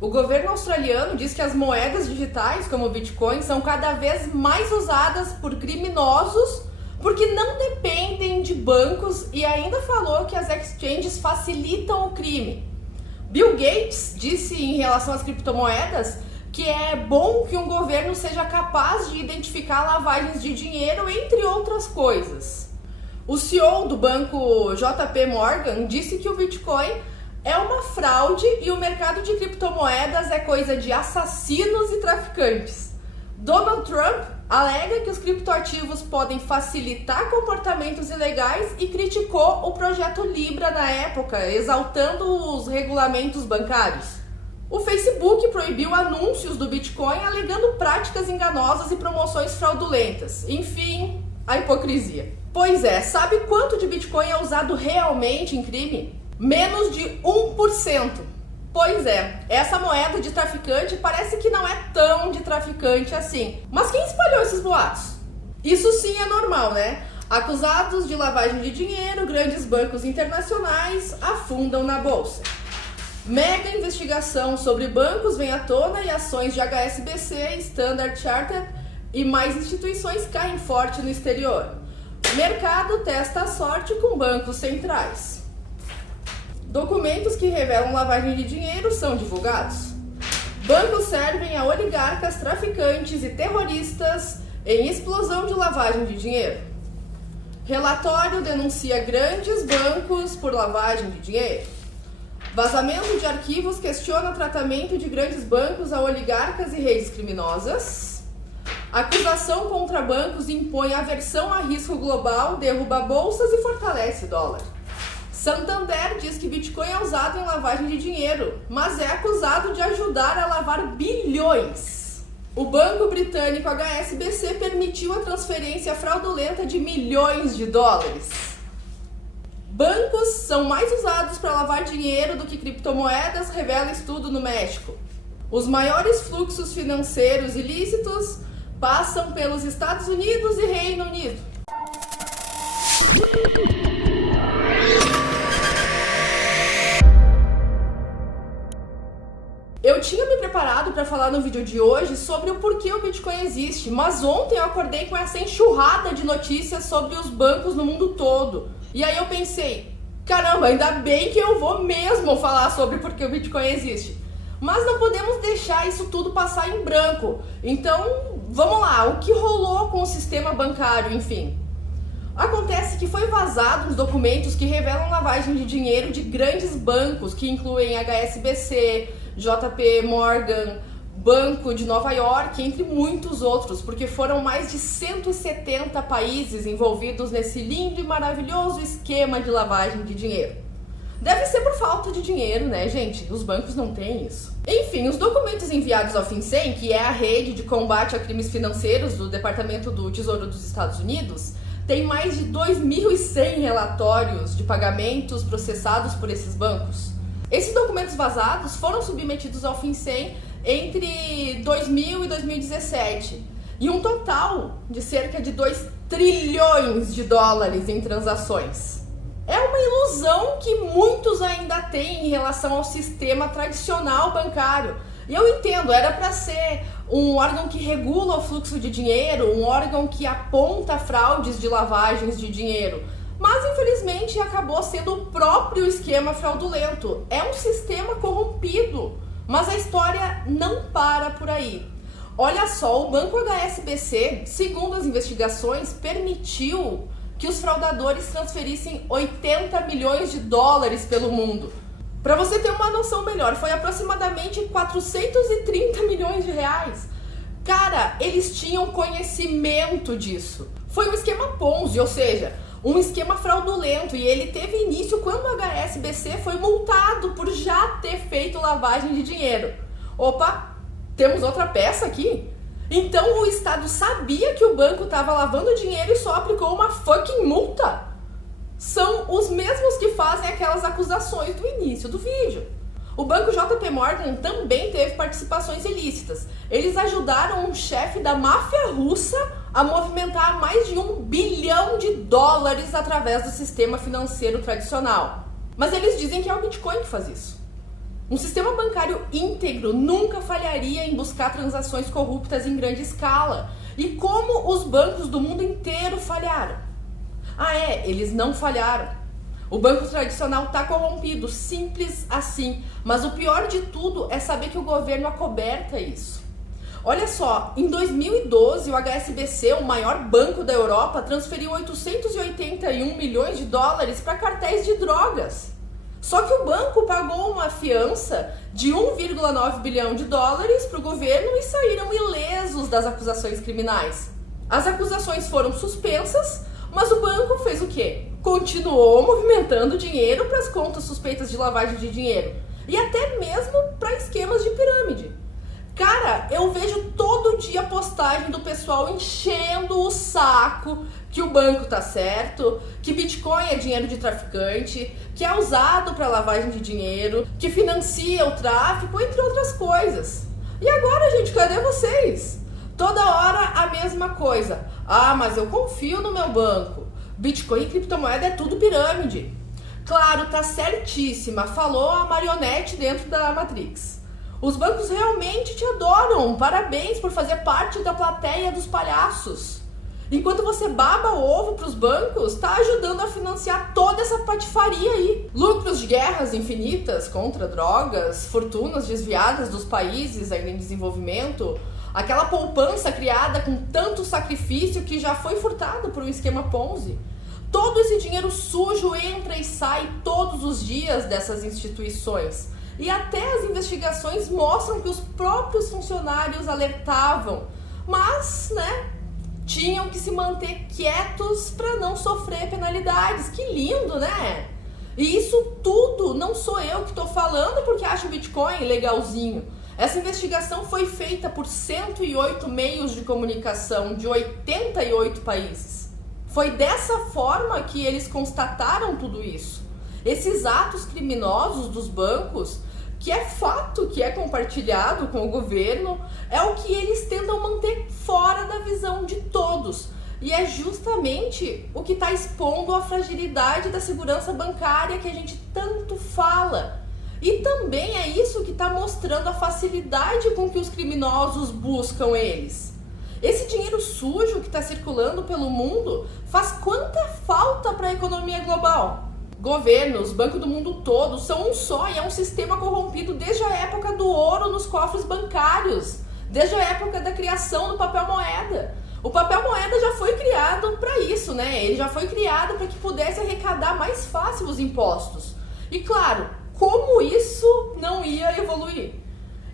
O governo australiano diz que as moedas digitais, como o Bitcoin, são cada vez mais usadas por criminosos porque não dependem de bancos e ainda falou que as exchanges facilitam o crime. Bill Gates disse em relação às criptomoedas que é bom que um governo seja capaz de identificar lavagens de dinheiro, entre outras coisas. O CEO do banco JP Morgan disse que o Bitcoin é uma fraude e o mercado de criptomoedas é coisa de assassinos e traficantes. Donald Trump alega que os criptoativos podem facilitar comportamentos ilegais e criticou o projeto Libra na época, exaltando os regulamentos bancários. O Facebook proibiu anúncios do Bitcoin alegando práticas enganosas e promoções fraudulentas. Enfim, a hipocrisia. Pois é, sabe quanto de Bitcoin é usado realmente em crime? Menos de 1%. Pois é, essa moeda de traficante parece que não é tão de traficante assim. Mas quem espalhou esses boatos? Isso sim é normal, né? Acusados de lavagem de dinheiro, grandes bancos internacionais afundam na bolsa. Mega investigação sobre bancos vem à tona e ações de HSBC, Standard Chartered e mais instituições caem forte no exterior. Mercado testa a sorte com bancos centrais. Documentos que revelam lavagem de dinheiro são divulgados. Bancos servem a oligarcas, traficantes e terroristas em explosão de lavagem de dinheiro. Relatório denuncia grandes bancos por lavagem de dinheiro. Vazamento de arquivos questiona o tratamento de grandes bancos a oligarcas e redes criminosas. Acusação contra bancos impõe aversão a risco global, derruba bolsas e fortalece dólar. Santander diz que Bitcoin é usado em lavagem de dinheiro, mas é acusado de ajudar a lavar bilhões. O banco britânico HSBC permitiu a transferência fraudulenta de milhões de dólares. Bancos são mais usados para lavar dinheiro do que criptomoedas, revela estudo no México. Os maiores fluxos financeiros ilícitos passam pelos Estados Unidos e Reino Unido. Eu tinha me preparado para falar no vídeo de hoje sobre o porquê o Bitcoin existe, mas ontem eu acordei com essa enxurrada de notícias sobre os bancos no mundo todo. E aí eu pensei, caramba, ainda bem que eu vou mesmo falar sobre por que o Bitcoin existe. Mas não podemos deixar isso tudo passar em branco. Então, vamos lá, o que rolou com o sistema bancário, enfim. Acontece que foi vazado os documentos que revelam lavagem de dinheiro de grandes bancos, que incluem HSBC, JP Morgan, Banco de Nova York, entre muitos outros, porque foram mais de 170 países envolvidos nesse lindo e maravilhoso esquema de lavagem de dinheiro. Deve ser por falta de dinheiro, né, gente? Os bancos não têm isso. Enfim, os documentos enviados ao FinCEN, que é a rede de combate a crimes financeiros do Departamento do Tesouro dos Estados Unidos, tem mais de 2.100 relatórios de pagamentos processados por esses bancos. Esses documentos vazados foram submetidos ao FinCEN entre 2000 e 2017, e um total de cerca de 2 trilhões de dólares em transações. É uma ilusão que muitos ainda têm em relação ao sistema tradicional bancário. E eu entendo, era para ser um órgão que regula o fluxo de dinheiro, um órgão que aponta fraudes de lavagens de dinheiro. Mas, infelizmente, acabou sendo o próprio esquema fraudulento. É um sistema corrompido, mas a história não para por aí. Olha só, o banco HSBC, segundo as investigações, permitiu que os fraudadores transferissem 80 milhões de dólares pelo mundo. Para você ter uma noção melhor, foi aproximadamente 430 milhões de reais. Cara, eles tinham conhecimento disso. Foi um esquema Ponzi, ou seja, um esquema fraudulento, e ele teve início quando o HSBC foi multado por já ter feito lavagem de dinheiro. Opa, temos outra peça aqui? Então o Estado sabia que o banco estava lavando dinheiro e só aplicou uma fucking multa? São os mesmos que fazem aquelas acusações do início do vídeo. O banco JP Morgan também teve participações ilícitas. Eles ajudaram um chefe da máfia russa a movimentar mais de $1 bilhão através do sistema financeiro tradicional. Mas eles dizem que é o Bitcoin que faz isso. Um sistema bancário íntegro nunca falharia em buscar transações corruptas em grande escala. E como os bancos do mundo inteiro falharam? Eles não falharam. O banco tradicional está corrompido, simples assim. Mas o pior de tudo é saber que o governo acoberta isso. Olha só, em 2012 o HSBC, o maior banco da Europa, transferiu 881 milhões de dólares para cartéis de drogas. Só que o banco pagou uma fiança de 1,9 bilhão de dólares para o governo e saíram ilesos das acusações criminais. As acusações foram suspensas, mas o banco fez o quê? Continuou movimentando dinheiro para as contas suspeitas de lavagem de dinheiro e até mesmo para esquemas de pirâmide. Cara, eu vejo todo dia postagem do pessoal enchendo o saco que o banco tá certo, que Bitcoin é dinheiro de traficante, que é usado para lavagem de dinheiro, que financia o tráfico, entre outras coisas. E agora, gente, cadê vocês? Toda hora a mesma coisa. Mas eu confio no meu banco. Bitcoin e criptomoeda é tudo pirâmide. Claro, tá certíssima, falou a marionete dentro da Matrix. Os bancos realmente te adoram, parabéns por fazer parte da plateia dos palhaços. Enquanto você baba o ovo para os bancos, está ajudando a financiar toda essa patifaria aí. Lucros de guerras infinitas contra drogas, fortunas desviadas dos países ainda em desenvolvimento, aquela poupança criada com tanto sacrifício que já foi furtada por um esquema Ponzi. Todo esse dinheiro sujo entra e sai todos os dias dessas instituições. E até as investigações mostram que os próprios funcionários alertavam, mas, tinham que se manter quietos para não sofrer penalidades. Que lindo, né? E isso tudo não sou eu que estou falando porque acho o Bitcoin legalzinho. Essa investigação foi feita por 108 meios de comunicação de 88 países. Foi dessa forma que eles constataram tudo isso. Esses atos criminosos dos bancos, que é fato, que é compartilhado com o governo, é o que eles tentam manter fora da visão de todos. E é justamente o que está expondo a fragilidade da segurança bancária que a gente tanto fala. E também é isso que está mostrando a facilidade com que os criminosos buscam eles. Esse dinheiro sujo que está circulando pelo mundo faz quanta falta para a economia global? Governos, banco do mundo todo, são um só e é um sistema corrompido desde a época do ouro nos cofres bancários, desde a época da criação do papel moeda. O papel moeda já foi criado para isso, Ele já foi criado para que pudesse arrecadar mais fácil os impostos. E claro, como isso não ia evoluir?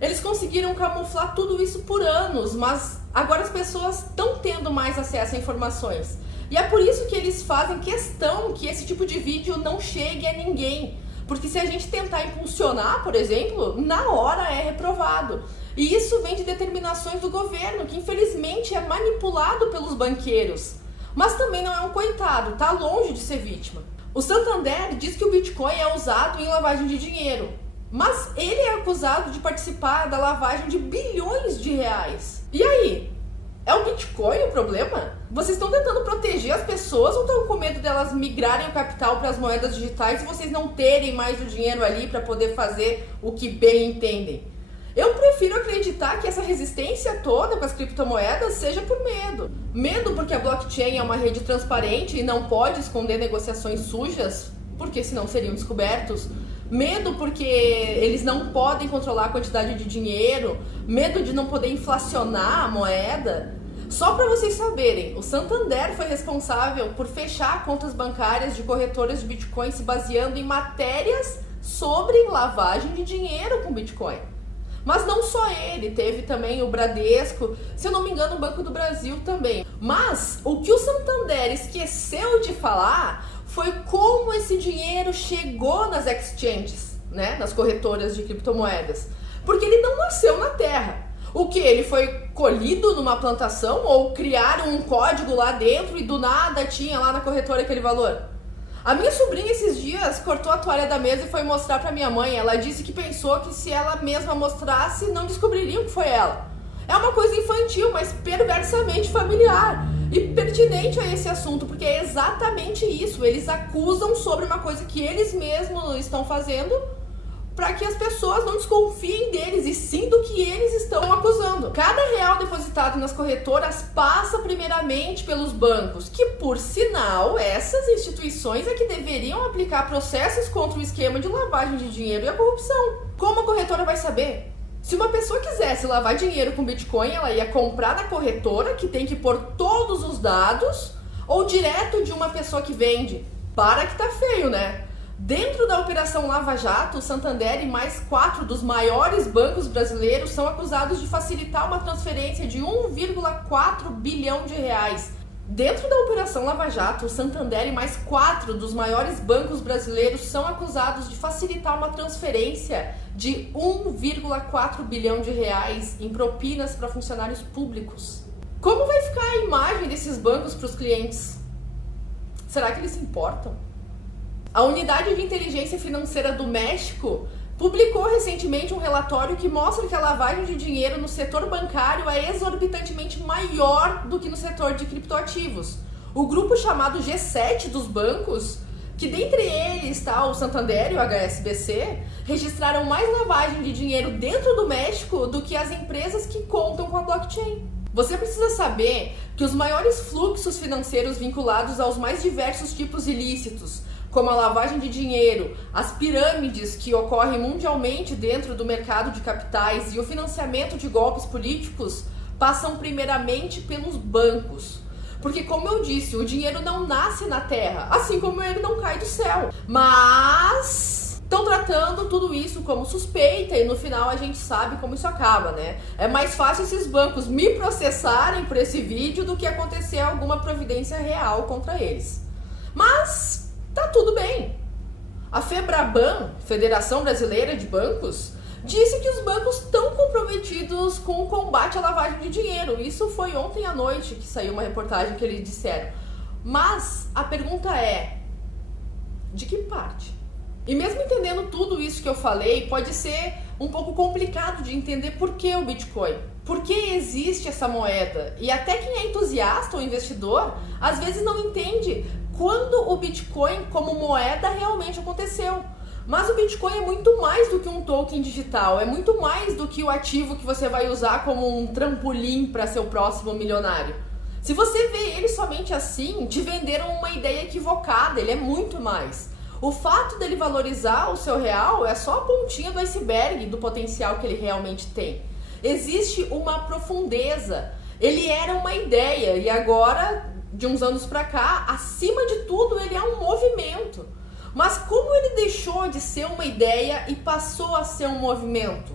Eles conseguiram camuflar tudo isso por anos, mas agora as pessoas estão tendo mais acesso a informações. E é por isso que eles fazem questão que esse tipo de vídeo não chegue a ninguém. Porque se a gente tentar impulsionar, por exemplo, na hora é reprovado. E isso vem de determinações do governo, que infelizmente é manipulado pelos banqueiros. Mas também não é um coitado, tá longe de ser vítima. O Santander diz que o Bitcoin é usado em lavagem de dinheiro. Mas ele é acusado de participar da lavagem de bilhões de reais. E aí? É o Bitcoin o problema? Vocês estão tentando proteger as pessoas ou estão com medo delas migrarem o capital para as moedas digitais e vocês não terem mais o dinheiro ali para poder fazer o que bem entendem? Eu prefiro acreditar que essa resistência toda com as criptomoedas seja por medo. Medo porque a blockchain é uma rede transparente e não pode esconder negociações sujas, porque senão seriam descobertos. Medo porque eles não podem controlar a quantidade de dinheiro. Medo de não poder inflacionar a moeda. Só para vocês saberem, o Santander foi responsável por fechar contas bancárias de corretoras de Bitcoin se baseando em matérias sobre lavagem de dinheiro com Bitcoin. Mas não só ele, teve também o Bradesco, se eu não me engano o Banco do Brasil também. Mas o que o Santander esqueceu de falar foi como esse dinheiro chegou nas exchanges, nas corretoras de criptomoedas. Porque ele não nasceu na Terra. O que? Ele foi colhido numa plantação ou criaram um código lá dentro e do nada tinha lá na corretora aquele valor? A minha sobrinha esses dias cortou a toalha da mesa e foi mostrar pra minha mãe. Ela disse que pensou que se ela mesma mostrasse, não descobririam que foi ela. É uma coisa infantil, mas perversamente familiar e pertinente a esse assunto, porque é exatamente isso. Eles acusam sobre uma coisa que eles mesmos estão fazendo para que as pessoas não desconfiem deles e sim do que eles estão acusando. Cada real depositado nas corretoras passa primeiramente pelos bancos, que por sinal, essas instituições é que deveriam aplicar processos contra o esquema de lavagem de dinheiro e a corrupção. Como a corretora vai saber? Se uma pessoa quisesse lavar dinheiro com Bitcoin, ela ia comprar na corretora, que tem que pôr todos os dados, ou direto de uma pessoa que vende. Para que tá feio, né? Dentro da Operação Lava Jato, o Santander e mais 4 dos maiores bancos brasileiros são acusados de facilitar uma transferência de 1,4 bilhão de reais. Dentro da Operação Lava Jato, o Santander e mais 4 dos maiores bancos brasileiros são acusados de facilitar uma transferência de 1,4 bilhão de reais em propinas para funcionários públicos. Como vai ficar a imagem desses bancos para os clientes? Será que eles se importam? A Unidade de Inteligência Financeira do México publicou recentemente um relatório que mostra que a lavagem de dinheiro no setor bancário é exorbitantemente maior do que no setor de criptoativos. O grupo chamado G7 dos bancos, que dentre eles está o Santander e o HSBC, registraram mais lavagem de dinheiro dentro do México do que as empresas que contam com a blockchain. Você precisa saber que os maiores fluxos financeiros vinculados aos mais diversos tipos ilícitos, como a lavagem de dinheiro, as pirâmides que ocorrem mundialmente dentro do mercado de capitais e o financiamento de golpes políticos, passam primeiramente pelos bancos. Porque, como eu disse, o dinheiro não nasce na terra, assim como ele não cai do céu. Mas estão tratando tudo isso como suspeita e no final a gente sabe como isso acaba, né? É mais fácil esses bancos me processarem por esse vídeo do que acontecer alguma providência real contra eles. Mas tá tudo bem. A FEBRABAN, Federação Brasileira de Bancos, disse que os bancos estão comprometidos com o combate à lavagem de dinheiro. Isso foi ontem à noite que saiu uma reportagem que eles disseram. Mas a pergunta é, de que parte? E mesmo entendendo tudo isso que eu falei, pode ser um pouco complicado de entender por que o Bitcoin. Por que existe essa moeda? E até quem é entusiasta ou investidor, às vezes não entende quando o Bitcoin como moeda realmente aconteceu. Mas o Bitcoin é muito mais do que um token digital, é muito mais do que o ativo que você vai usar como um trampolim para ser o próximo milionário. Se você vê ele somente assim, te venderam uma ideia equivocada, ele é muito mais. O fato dele valorizar o seu real é só a pontinha do iceberg do potencial que ele realmente tem. Existe uma profundeza, ele era uma ideia e agora, de uns anos pra cá, acima de tudo, ele é um movimento. Mas como ele deixou de ser uma ideia e passou a ser um movimento?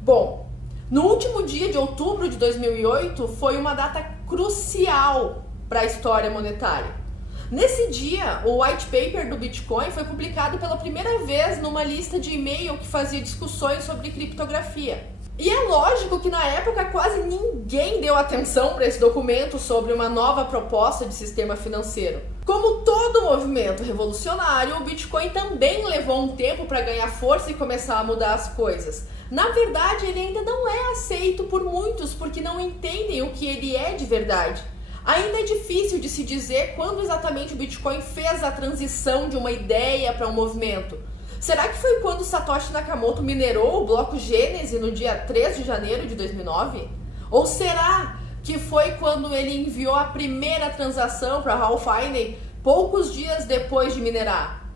Bom, no último dia de outubro de 2008 foi uma data crucial para a história monetária. Nesse dia, o white paper do Bitcoin foi publicado pela primeira vez numa lista de e-mail que fazia discussões sobre criptografia. E é lógico que na época quase ninguém deu atenção para esse documento sobre uma nova proposta de sistema financeiro. Como todo movimento revolucionário, o Bitcoin também levou um tempo para ganhar força e começar a mudar as coisas. Na verdade, ele ainda não é aceito por muitos porque não entendem o que ele é de verdade. Ainda é difícil de se dizer quando exatamente o Bitcoin fez a transição de uma ideia para um movimento. Será que foi quando Satoshi Nakamoto minerou o bloco Gênese no dia 3 de janeiro de 2009? Ou será que foi quando ele enviou a primeira transação para Ralph Finney poucos dias depois de minerar?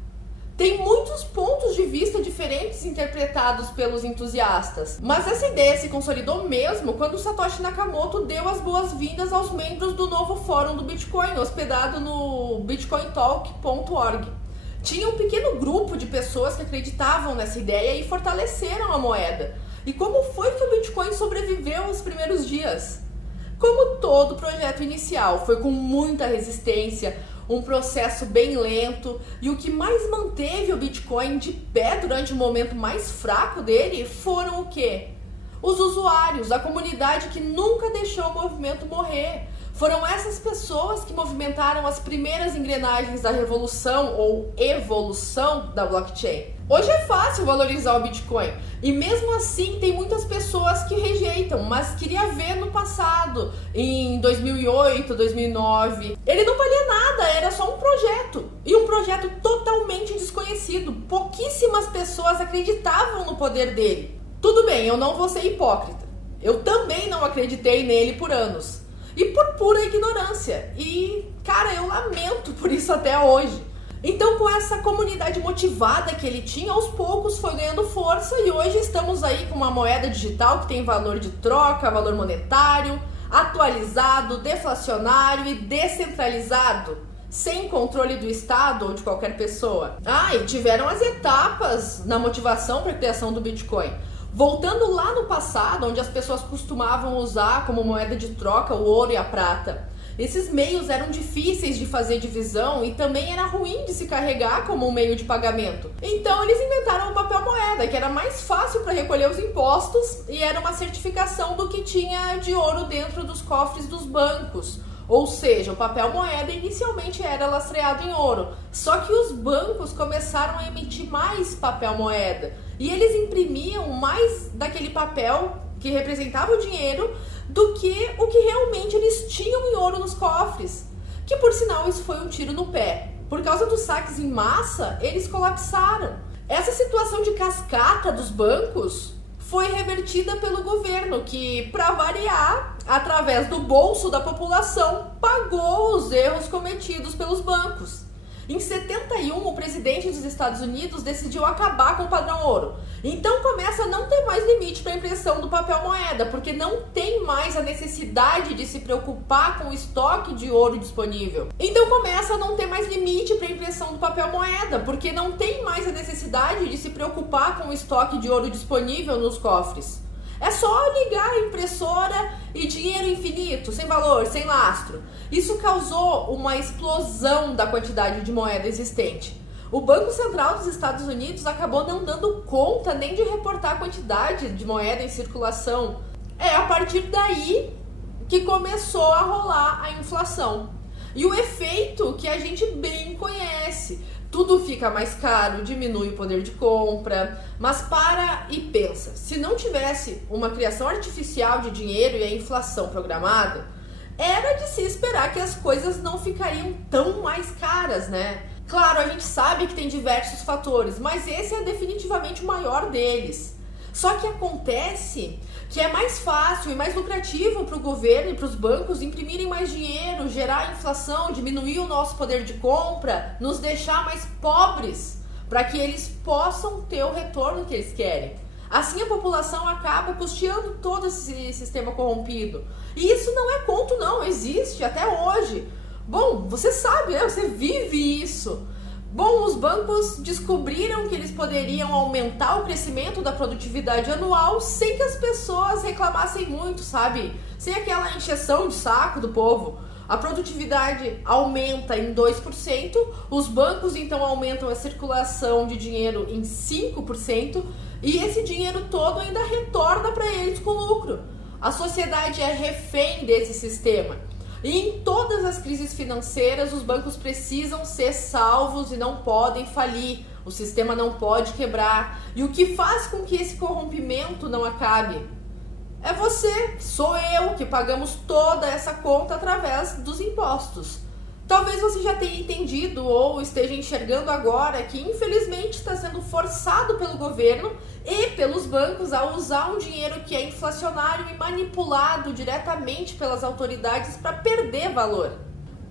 Tem muitos pontos de vista diferentes interpretados pelos entusiastas, mas essa ideia se consolidou mesmo quando Satoshi Nakamoto deu as boas-vindas aos membros do novo fórum do Bitcoin, hospedado no bitcointalk.org. Tinha um pequeno grupo de pessoas que acreditavam nessa ideia e fortaleceram a moeda. E como foi que o Bitcoin sobreviveu aos primeiros dias? Como todo projeto inicial, foi com muita resistência, um processo bem lento, e o que mais manteve o Bitcoin de pé durante o momento mais fraco dele foram o quê? Os usuários, a comunidade que nunca deixou o movimento morrer. Foram essas pessoas que movimentaram as primeiras engrenagens da revolução ou evolução da blockchain. Hoje é fácil valorizar o Bitcoin e mesmo assim tem muitas pessoas que rejeitam aceitam, mas queria ver no passado, em 2008, 2009. Ele não valia nada, era só um projeto. E um projeto totalmente desconhecido. Pouquíssimas pessoas acreditavam no poder dele. Tudo bem, eu não vou ser hipócrita. Eu também não acreditei nele por anos. E por pura ignorância. E, cara, eu lamento por isso até hoje. Então, com essa comunidade motivada que ele tinha, aos poucos foi ganhando força e hoje estamos aí com uma moeda digital que tem valor de troca, valor monetário, atualizado, deflacionário e descentralizado, sem controle do Estado ou de qualquer pessoa. E tiveram as etapas na motivação para a criação do Bitcoin. Voltando lá no passado, onde as pessoas costumavam usar como moeda de troca o ouro e a prata. Esses meios eram difíceis de fazer divisão e também era ruim de se carregar como um meio de pagamento. Então eles inventaram o papel moeda, que era mais fácil para recolher os impostos e era uma certificação do que tinha de ouro dentro dos cofres dos bancos. Ou seja, o papel moeda inicialmente era lastreado em ouro, só que os bancos começaram a emitir mais papel moeda e eles imprimiam mais daquele papel que representava o dinheiro do que o que realmente eles tinham em ouro nos cofres. Que, por sinal, isso foi um tiro no pé. Por causa dos saques em massa, eles colapsaram. Essa situação de cascata dos bancos foi revertida pelo governo, que, para variar, através do bolso da população, pagou os erros cometidos pelos bancos. Em 71, o presidente dos Estados Unidos decidiu acabar com o padrão ouro. Então começa a não ter mais limite para a impressão do papel moeda, porque não tem mais a necessidade de se preocupar com o estoque de ouro disponível. Então começa a não ter mais limite para a impressão do papel moeda, porque não tem mais a necessidade de se preocupar com o estoque de ouro disponível nos cofres. É só ligar a impressora e dinheiro infinito, sem valor, sem lastro. Isso causou uma explosão da quantidade de moeda existente. O Banco Central dos Estados Unidos acabou não dando conta nem de reportar a quantidade de moeda em circulação. É a partir daí que começou a rolar a inflação. E o efeito que a gente bem conhece. Tudo fica mais caro, diminui o poder de compra, mas para e pensa, se não tivesse uma criação artificial de dinheiro e a inflação programada, era de se esperar que as coisas não ficariam tão mais caras, né? Claro, a gente sabe que tem diversos fatores, mas esse é definitivamente o maior deles. Só que acontece que é mais fácil e mais lucrativo para o governo e para os bancos imprimirem mais dinheiro, gerar inflação, diminuir o nosso poder de compra, nos deixar mais pobres, para que eles possam ter o retorno que eles querem. Assim a população acaba custeando todo esse sistema corrompido. E isso não é conto não, existe até hoje. Bom, você sabe, né? Você vive isso. Bom, os bancos descobriram que eles poderiam aumentar o crescimento da produtividade anual sem que as pessoas reclamassem muito, sabe? Sem aquela encheção de saco do povo. A produtividade aumenta em 2%, os bancos então aumentam a circulação de dinheiro em 5% e esse dinheiro todo ainda retorna para eles com lucro. A sociedade é refém desse sistema. E em todas as crises financeiras, os bancos precisam ser salvos e não podem falir. O sistema não pode quebrar. E o que faz com que esse corrompimento não acabe? É você, sou eu, que pagamos toda essa conta através dos impostos. Talvez você já tenha entendido ou esteja enxergando agora que infelizmente está sendo forçado pelo governo e pelos bancos a usar um dinheiro que é inflacionário e manipulado diretamente pelas autoridades para perder valor.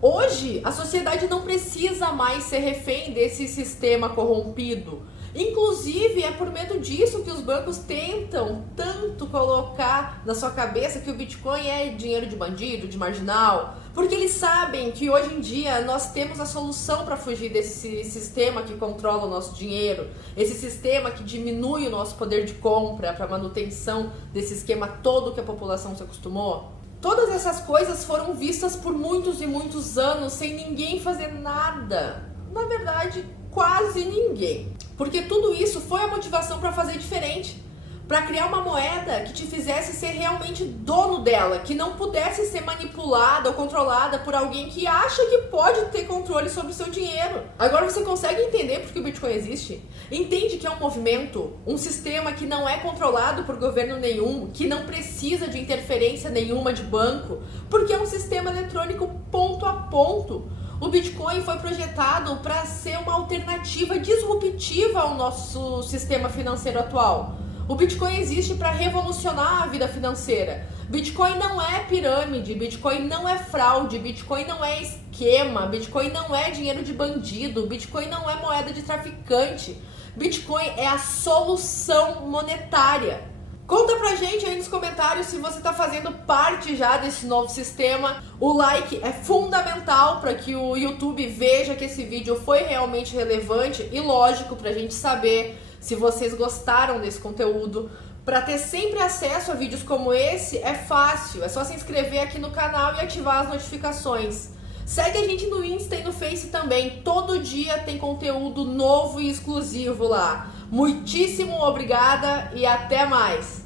Hoje, a sociedade não precisa mais ser refém desse sistema corrompido. Inclusive, é por medo disso que os bancos tentam tanto colocar na sua cabeça que o Bitcoin é dinheiro de bandido, de marginal, porque eles sabem que hoje em dia nós temos a solução para fugir desse sistema que controla o nosso dinheiro, esse sistema que diminui o nosso poder de compra para manutenção desse esquema todo que a população se acostumou. Todas essas coisas foram vistas por muitos e muitos anos sem ninguém fazer nada. Na verdade, quase ninguém. Porque tudo isso foi a motivação para fazer diferente. para criar uma moeda que te fizesse ser realmente dono dela, que não pudesse ser manipulada ou controlada por alguém que acha que pode ter controle sobre o seu dinheiro. Agora você consegue entender por que o Bitcoin existe? Entende que é um movimento, um sistema que não é controlado por governo nenhum, que não precisa de interferência nenhuma de banco, porque é um sistema eletrônico ponto a ponto. O Bitcoin foi projetado para ser uma alternativa disruptiva ao nosso sistema financeiro atual. O Bitcoin existe para revolucionar a vida financeira. Bitcoin não é pirâmide, Bitcoin não é fraude, Bitcoin não é esquema, Bitcoin não é dinheiro de bandido, Bitcoin não é moeda de traficante. Bitcoin é a solução monetária. Conta pra gente aí nos comentários se você tá fazendo parte já desse novo sistema. O like é fundamental para que o YouTube veja que esse vídeo foi realmente relevante e lógico pra gente saber se vocês gostaram desse conteúdo. Para ter sempre acesso a vídeos como esse é fácil, é só se inscrever aqui no canal e ativar as notificações. Segue a gente no Insta e no Face também, todo dia tem conteúdo novo e exclusivo lá. Muitíssimo obrigada e até mais!